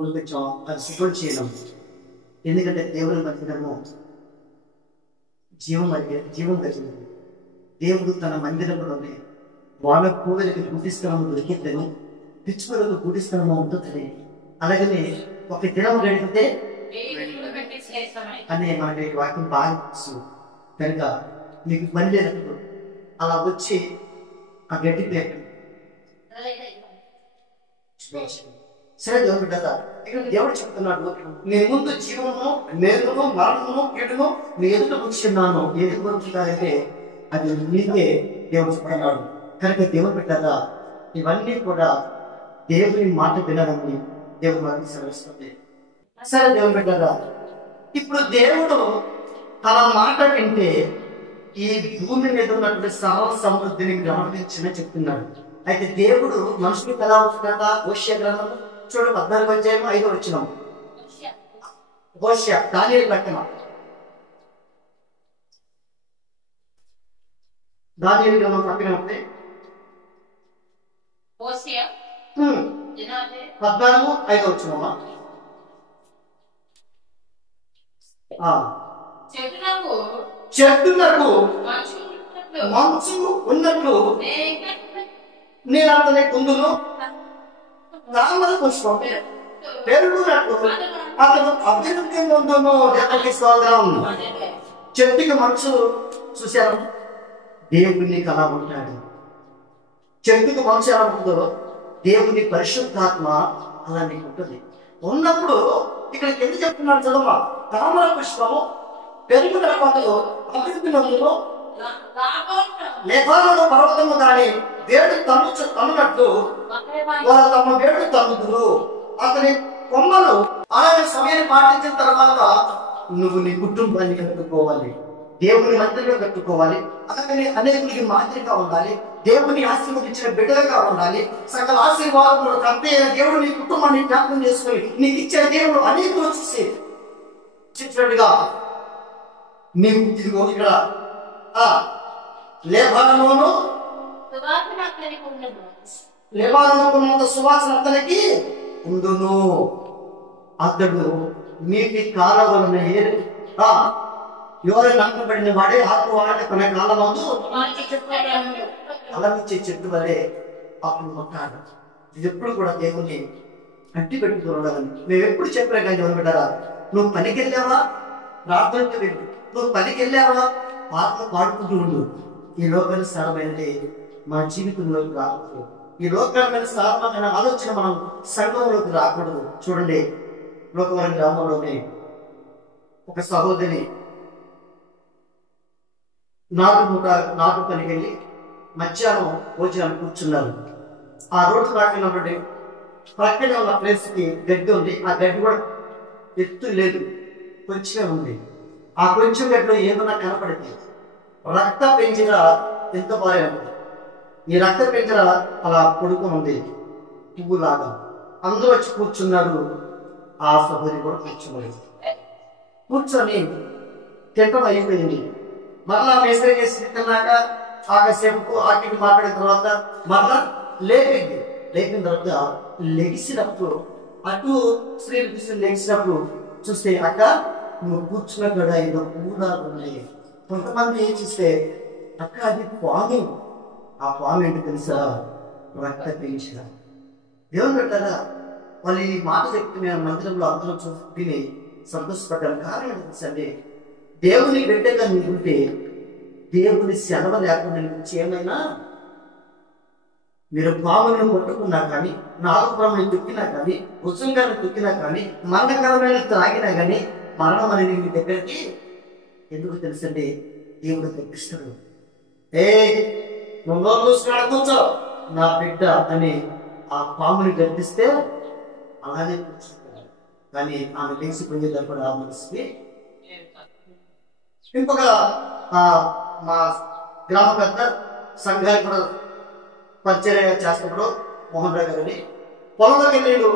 కొంచెం అది శుభ్రం చేయడం. ఎందుకంటే దేవుని మందిరము జీవం కలిగింది. దేవుడు తన మందిరంలోనే వాళ్ళ పూజలకి గుడిస్థలము దొరికిద్దని, పిచ్చుకలకు గుడిస్థలము ఉంటుందని, అలాగనే ఒక దినం గడిపితే అనే మనకి వాక్యం బాగా తెలుసు కనుక మీకు పని లేనప్పుడు అలా వచ్చి ఆ గడ్డి ప్లేట్ సరే దేవుడు కదా ఇక్కడ దేవుడు చెప్తున్నాడు, నేను ముందు జీవము నేరును మరణము కీడును మీ ఎదుట కూర్చున్నాను. ఎందుకు కూర్చున్నారంటే అది మీకే దేవుడు చెప్తున్నాడు. కనుక దేవుడు పెట్టారా ఇవన్నీ కూడా దేవుని మాట వినడానికి దేవుడు మనకి సెలవిస్తుంది. సరే దేవుడు పెట్టారా ఇప్పుడు దేవుడు తన మాట వింటే ఈ భూమి మీద ఉన్నటువంటి సర్వ సమృద్ధిని గమనించిన చెప్తున్నాడు. అయితే దేవుడు మనుషులకు ఎలా ఉంటుందట? హోషేయ గ్రంథం చూడు 14వ అధ్యాయం 5వ వచనం. హోషేయ దానియేలు పక్కన దానియేలు గ్రంథం పక్కన ఉంటే 14:5 వచనమా? చెట్టులకు మంచు ఉన్నట్లు నేను అతని కుందును, తామర పుష్పం పెరుగునట్లు అతను అభివృద్ధి పొందును. దేవునికి స్తోత్రం. చెట్టుకి మంచు చూశారు, దేవుని అలా ఉంటాడు. చెట్టుకు మంచు ఎలా ఉంటుందో దేవుని పరిశుద్ధాత్మ అలా నీకు ఉంటుంది. ఉన్నప్పుడు ఇక్కడ ఎందుకు చెప్తున్నాడు చదవా? తామర పుష్పము పెరుగు తర్వాత అభివృద్ధి నందులో లేఖాలలో పర్వతము దాని వేడు తన్నునట్లు వారు తమ వేడు తన్నుదురు. అతని కొమ్మలు ఆయన సమయాన్ని పాటించిన తర్వాత నువ్వు నీ కుటుంబాన్ని కట్టుకోవాలి, దేవుని మందిరంలో కట్టుకోవాలి, అలాగే అనేకులకి మాదిరిగా ఉండాలి, దేవుని ఆశీర్వదించిన బిడ్డలుగా ఉండాలి. సకల ఆశీర్వాదములు కంటే దేవుడు నీ కుటుంబాన్ని జ్ఞాపకం చేసుకుని నీకు ఇచ్చిన దేవుడు అనేకులు చూసి చిచ్చినట్టుగా నీవు ఇదిగో ఇక్కడ లేబానోను సువాసన అతనికి ఉండును. అతడు నీటి కాలవలన ఎవరైనా నమ్మబడిన వాడే ఆత్మ వాడే తన కాలమందు అలమిచ్చే చెట్టు వలె అప్పుడు మొక్కాడు. ఇది ఎప్పుడు కూడా దేవుని అట్టి పెట్టుకోవడాలని మేము ఎప్పుడు చెప్పలే. కానీ ఎవరు పెట్టారా? నువ్వు పనికి వెళ్ళావా? ప్రార్థనకు వెళ్ళు. నువ్వు పనికి వెళ్ళావా? పాటలు పాడుకుంటూ ఉండు. ఈ లోకాల స్థలమైనది మన జీవితంలోకి రాకూడదు. ఈ లోకాలమైన స్థలమైన ఆలోచన మనం సంఘంలోకి రాకూడదు. చూడండి, లోకవరం గ్రామంలోనే ఒక సహోదరి నాటు పనికి వెళ్ళి మధ్యాహ్నం భోజనాలు కూర్చున్నారు. ఆ రోడ్డు దాటినటువంటి ప్రక్కన ఉన్న ప్లేస్కి గడ్డి ఉంది. ఆ గడ్డి కూడా ఎత్తు లేదు, కొంచెమే ఉంది. ఆ కొంచెం గడ్డిలో ఏమన్నా కనపడింది. రక్త పెంచిన ఎంత బాగా ఉంది. ఈ రక్త పెంచిన అలా పడుకుని ఉంది పువ్వులాగా. అందరూ వచ్చి కూర్చున్నాడు. ఆ సహోదరి కూడా కూర్చొని తింటం అయిపోయింది. మరలా మేస్త్రి చేసి తిన్నాక ఆకాసేపు ఆకిటి మాట్లాడిన తర్వాత మరలా లేపింది. లేపిన తర్వాత లెగిసినప్పుడు అటు స్త్రీలు చూసి లెగిసినప్పుడు చూస్తే అక్క నువ్వు కూర్చున్న కూడా ఏదో పువ్వులా ఉన్నాయి. కొంతమంది ఏం చూస్తే అక్క అది పాము. ఆ పాము ఏంటి తెలుసా? రక్త పీల్చిన. దేవుని పెట్టారా? వాళ్ళు ఈ మాట చెప్తే మేము మందిరంలో అందరూ చూసి తిని సంతోషపడ్డాను. కారణం తెలుసండి, దేవుని బిడ్డగా నీకుంటే దేవుని సెలవు లేకుండా నుంచి ఏమైనా మీరు పాములను కొట్టుకున్నా కానీ, నాగపురముని తొక్కినా కానీ, భుజంగాన్ని తొక్కినా కానీ, మరణకరమైన త్రాగినా కానీ మరణం అనేది మీ దగ్గరికి ఎందుకు తెలుసండి? దేవుడు తెప్పిస్తాడు. నువ్వు చూసుకున్నాడు కూర్చో నా బిడ్డ అని ఆ పాముని గర్పిస్తే అలానే కూర్చుంటాడు. కానీ ఆమె లేచిపోయేదాన్ని కూడా ఆ మనసుకి. ఇంకొక మా గ్రామ పెద్ద సంఘానికి కూడా పరిచర్య చేస్తున్నప్పుడు మోహన్ రావు గారిని పొలంలోకి వెళ్ళాడు.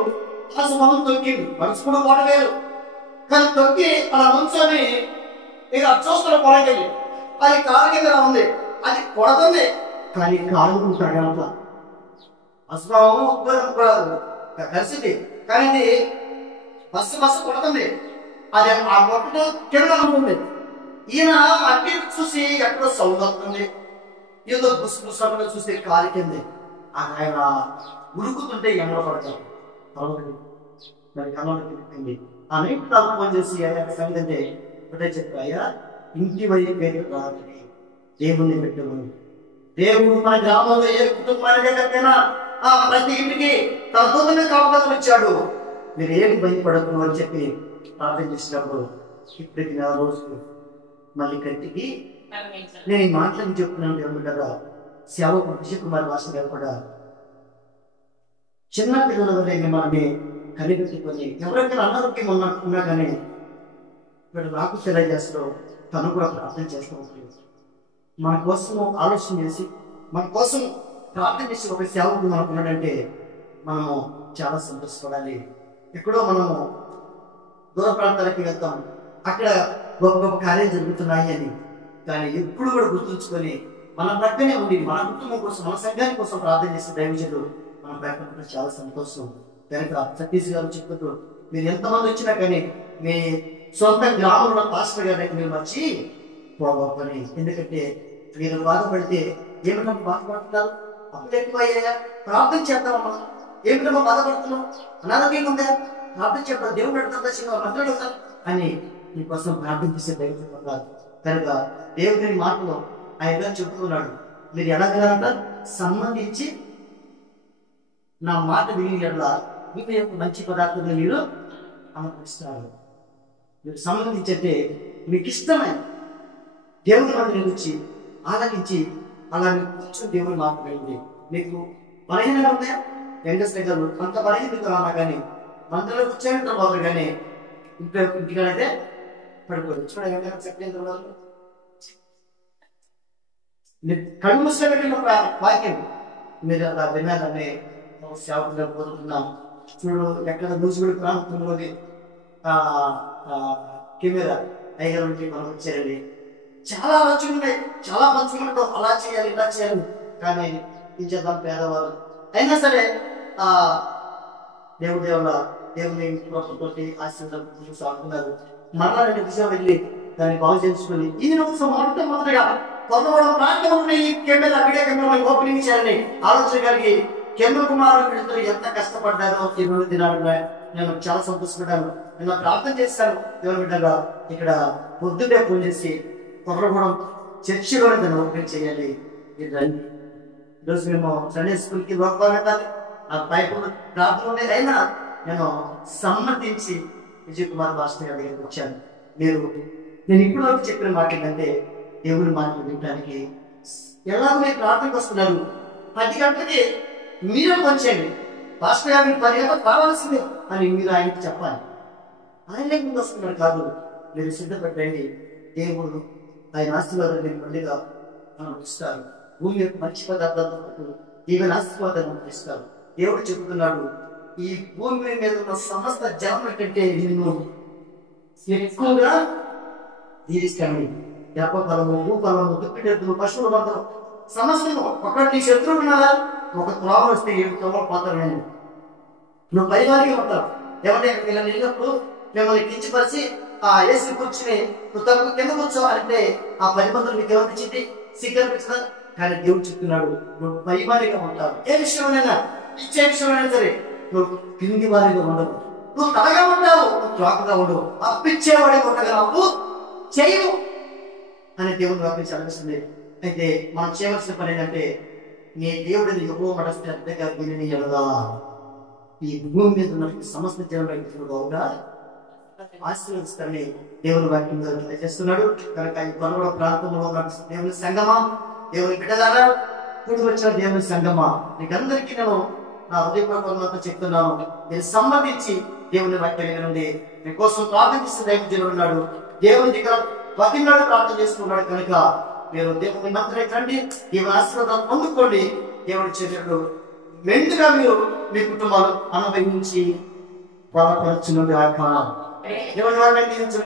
ఆ మొహం తొక్కిండు. మనసు కూడా పాట వేరు. కానీ తొక్కి అలా నుంచొని ఇక చూస్తున్న పొలంకి వెళ్ళి అది కాలు కింద ఉంది. అది కొడుతుంది కానీ కాలుకుంటాడు అంట. అసలు కలిసింది కానీ బస్సు బస్సు కొడుతుంది, అది ఆ కొట్టడం కింద ఉంటుంది. ఈయన అట్టి చూసి ఎక్కడో సౌండ్ అవుతుంది, ఏదో బుస్ బుస్సగా చూస్తే కాలి కింద ఆయన ఉరుకుతుంటే ఎండ పడతారు. మరి కళ్ళకి తిప్పింది. ఆ నైట్ నాకు ఫోన్ చేసి సంగతి ఒకటే చెప్పి, అయ్యా ఇంటి వైపు పేరు రాదని దేవుణ్ణి పెట్టుకుని, దేవుడు మన గ్రామంలో ఏ కుటుంబానికి కట్టినా ప్రతి ఇంటికి తన దూతమే కావడం ఇచ్చాడు, మీరు ఏమి భయపడదు అని చెప్పి ప్రార్థన చేసినప్పుడు ఇప్పటికి 4 రోజులు మళ్ళీ కట్టికి నేను ఈ మాటలను చెప్తున్నాను. దేవుడు కదా సేవకుడు విజయ్ కుమార్ మాస్టర్ గారు కూడా చిన్న పిల్లల వల్ల మనమే కలిపెట్టుకొని ఎవరికైనా అనారోగ్యం ఉన్నా కానీ ఇప్పుడు నాకు తెలియజేస్తాడు, తను కూడా ప్రార్థన చేస్తూ ఉంటుంది. మన కోసం ఆలోచన చేసి మన కోసం ప్రార్థన చేసి ఒక సేవకుడు మనకు ఉన్నాడంటే మనము చాలా సంతోషపడాలి. ఎక్కడో మనము దూర ప్రాంతాలకి వెళ్తాం, అక్కడ గొప్ప గొప్ప కార్యాలు జరుగుతున్నాయి అని, కానీ ఎప్పుడు కూడా గుర్తుంచుకొని మన ప్రక్కనే ఉండి మన కుటుంబం కోసం మన సంఘాని కోసం ప్రార్థన చేసే దైవజనులు మన ప్రక్కన చాలా సంతోషం. కనుక సతీష్ గారు చెప్తూ, మీరు ఎంతమంది వచ్చినా కానీ మీ సొంత గ్రామంలో పాస్టర్ గారు మీరు మర్చి పోగొప్పని, ఎందుకంటే మీరు బాధపడితే ఏమిటో బాధపడుతున్నారు, అప్పుడు ఎక్కువ అయ్యాయా, ప్రార్థన చేద్దామమ్మా, ఏమిటమ్మా బాధపడుతున్నాం, అనారోగ్యంగా ఉందా, ప్రార్థన చేద్దాం, దేవుడు అడుగుతా మంత్రులు అని మీకోసం ప్రార్థన చేసే దైవం పొందాలి. కనుక దేవుని మాటలో ఆయన చెప్తున్నాడు, మీరు ఎలాగలంట సంబంధించి నా మాట విని ఎడలా మీకు యొక్క మంచి పదార్థాలను మీరు అనుభవిస్తారు. మీరు సంబంధించంటే మీకు ఇష్టమైన దేవుని మాటని వచ్చి ఆలకించి అలా మీరు కూర్చొని దేవుని మాట వెళ్ళింది. మీకు బలహీనంగా ఉన్నాయా, వెంకటేశ్వర గారు అంత బలహీనత ఉన్నా కానీ మంత్రులు కూర్చొని బాబు కానీ ఇంటికాడైతే పడిపోదు. చూడండి చెప్పిన కళ్ళు మూసినటువంటి ఒక వాక్యం మీరు అలా వినాలని సేవకులుగా కోరుతున్నాం. చూడు ఎక్కడ మూసిగుడి ప్రాంతంలోని కెమెరా అయ్యారు మనం వచ్చారండి, చాలా ఆలోచనలు ఉన్నాయి, చాలా పంచుకుంటూ అలా చేయాలి ఇలా చేయాలి, కానీ ఏం చేద్దాం పేదవారు అయినా సరే దేవుని తోటి ఆశీర్వాదం సాగుతున్నారు. మరలా 2 దిశలు వెళ్ళి దాన్ని బాగు చేసుకుని ఈ రోజు మొదటగా కొత్తగూడెం ప్రాంతంలో ఈ కెమెరా వీడియో కెమెరా ఓపెనింగ్ చేయాలని ఆలోచన కలిగి కెమెరా కుమారుడు ఎంత కష్టపడ్డారో ఈ 2 దినాలు నేను చాలా సంతోషపడ్డాను. నేను ప్రార్థన చేశాను దేవుని బిడ్డగా. ఇక్కడ పొద్దున్నే ఫోన్ చేసి కొత్తగూడెం చర్చిలోనే దాన్ని ఓపెనింగ్ చేయాలి, ఈరోజు మేము సండే స్కూల్కి లోపాలి, నాకు పైపు ప్రార్థన ఉండేది, అయినా నేను సమ్మతించి విజయ్ కుమార్ మాస్టర్ గారి దగ్గరికి వచ్చాను. నేను ఇప్పుడు వరకు చెప్పిన మాట ఏంటంటే దేవుని మాటలు వినడానికి ఎలాగో మీరు ప్రార్థనకు వస్తున్నారు, 10 గంటలకి మీరే వచ్చేయండి, పాస్టర్ గారు 10 గంటలకు కావాల్సిందే అని మీరు ఆయనకి చెప్పాలి. ఆయనే ముందు వస్తున్నాడు కాదు, మీరు సిద్ధపెట్టండి, దేవుడు ఆయన ఆశీర్వాదాలు మీరు మళ్ళీగా ఇస్తారు. భూమి యొక్క మంచి పదార్థాలతో పాటు ఈవెన్ ఆశీర్వాదాలు ఇస్తారు. దేవుడు చెబుతున్నాడు, ఈ భూమి మీద ఉన్న సమస్త జనం కంటే నిన్ను ఎక్కువగా దీవిస్తాను. వ్యాపఫలము, భూఫలము, దుప్పిటెద్దులు, పశువులు మందరం సమస్యలు ఒకటి నీ శత్రువులు ఉన్నారా, ఒక త్రోవ వస్తే 7 త్రోవలు పోతారు. నేను నువ్వు పరివారిగా ఉంటావు. ఎవరి ఇలా వెళ్ళినప్పుడు మిమ్మల్ని కించిపరిచి ఏసి కూర్చుని నువ్వు తక్కువ కింద కూర్చో అంటే ఆ 10 మందులు నీకు ఎవరిచ్చింది సిగ్గనిపించదా? కానీ దేవుడు చెప్తున్నాడు, నువ్వు పరివారిగా ఉంటావు. ఏ విషయంలోనైనా, ఇచ్చే విషయంలోనైనా సరే నువ్వు కింది వారిగా ఉండవు, నువ్వు తలగా ఉంటావు, నువ్వు త్రాకుగా ఉండవు, అప్పిచ్చేవాడే ఉండగా అప్పు చేయవు అని దేవుడు వాక్యం చదివిస్తుంది. అయితే మనం చేయవలసిన పని ఏంటంటే నీ దేవుడిని ఎక్కువ మాట శ్రద్ధగా విని ఎడదా ఈ భూమి మీద ఉన్న సమస్త జనులుగా ఆశీర్వదిస్తారని దేవుని వాక్యం తెలియజేస్తున్నాడు. కనుక ఈ కొనగూడ ప్రాంతంలో ఉన్న దేవుని సంగమా, దేవుని బిడ్డలారా, కూడి వచ్చిన దేవుని సంగమా, నీకందరికీ నేను నా హృదయపూర్వకంగా చెప్తున్నాను, నేను సంబంధించి దేవుని వాక్యం నుండి మీకోసం ప్రార్థించే దైవజనుడు ఉన్నాడు. దేవుని దగ్గర ప్రతినాడు ప్రార్థన చేసుకున్నాడు. కనుక మీరు దేవుని మంత్రి కండి, దేవుని ఆశీర్వాదాలు పొందుకోండి. దేవుడి చర్యలు మెండుగా మీరు మీ కుటుంబాలు అనుభవించి బలపరచును గాక. దేవుని వారిని